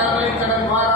कार्रवाई करत बाद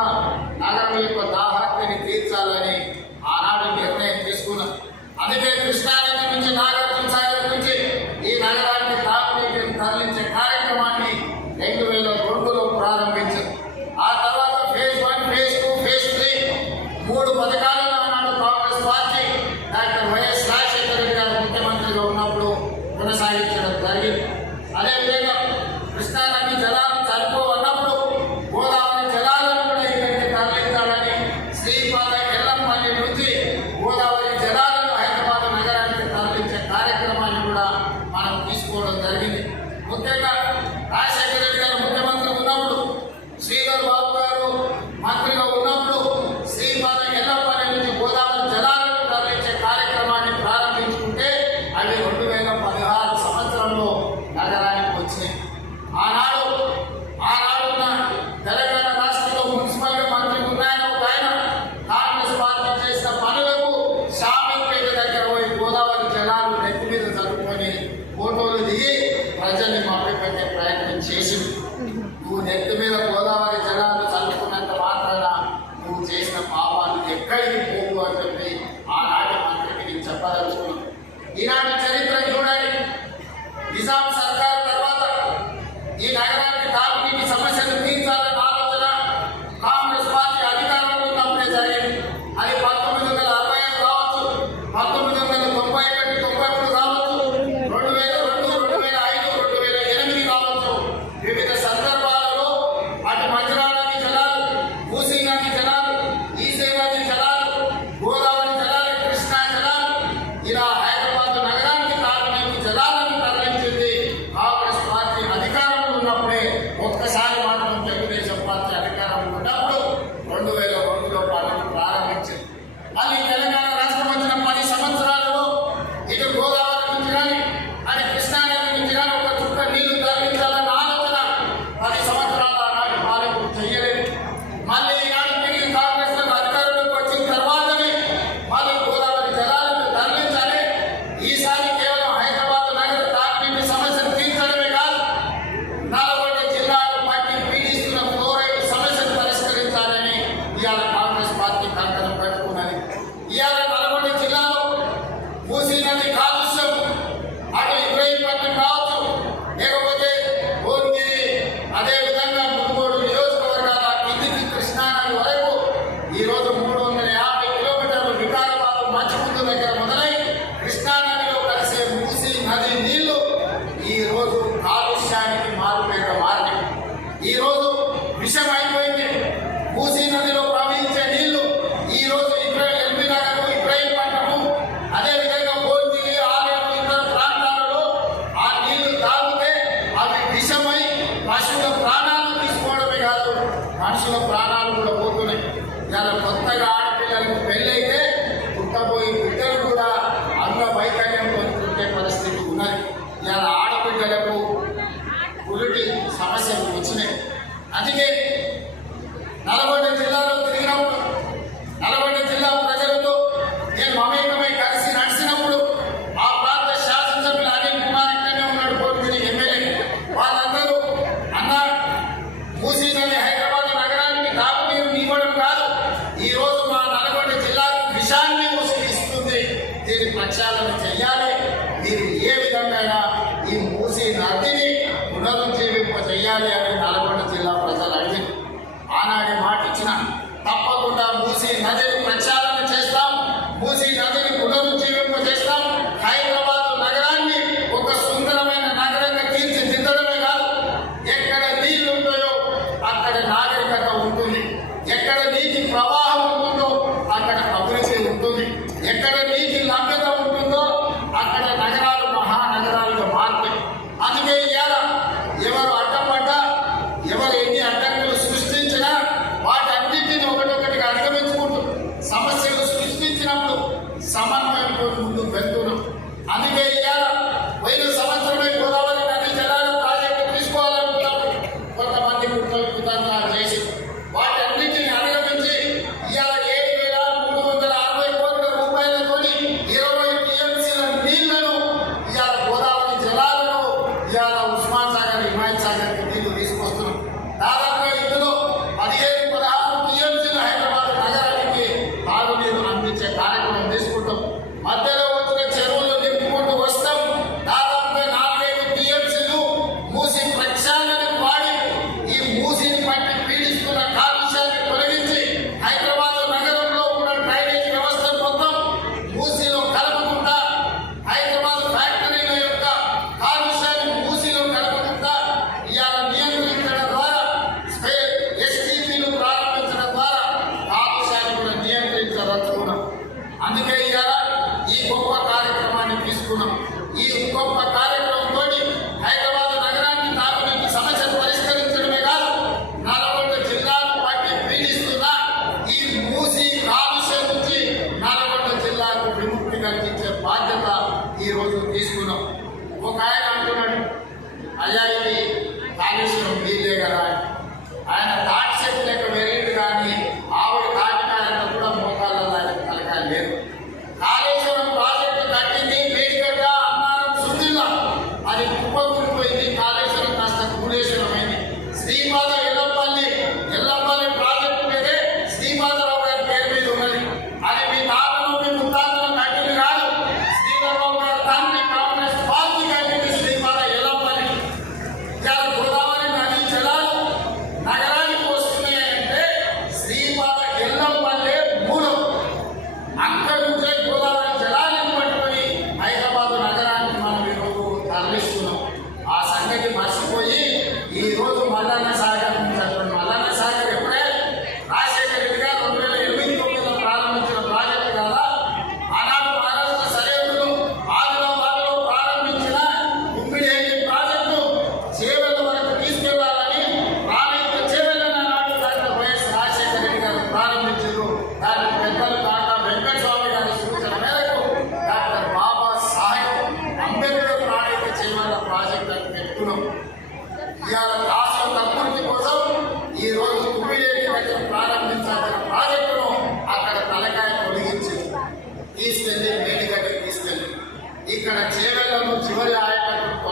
इरा चरित्र चूँ हिसाब దీని ప్రక్షాళన చేయాలి. దీన్ని ఏ విధంగా God, I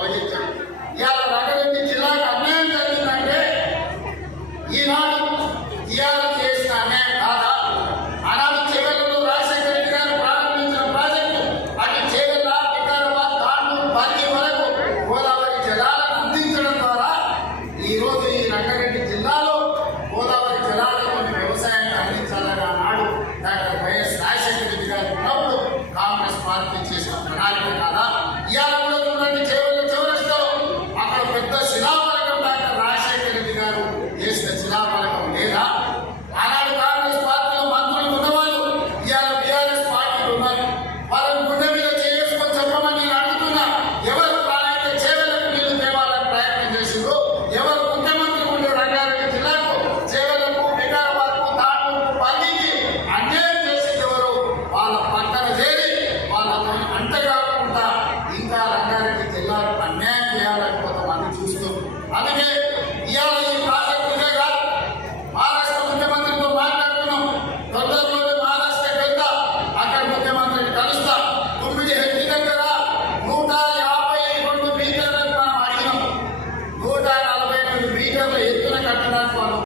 অনেকে চাকরি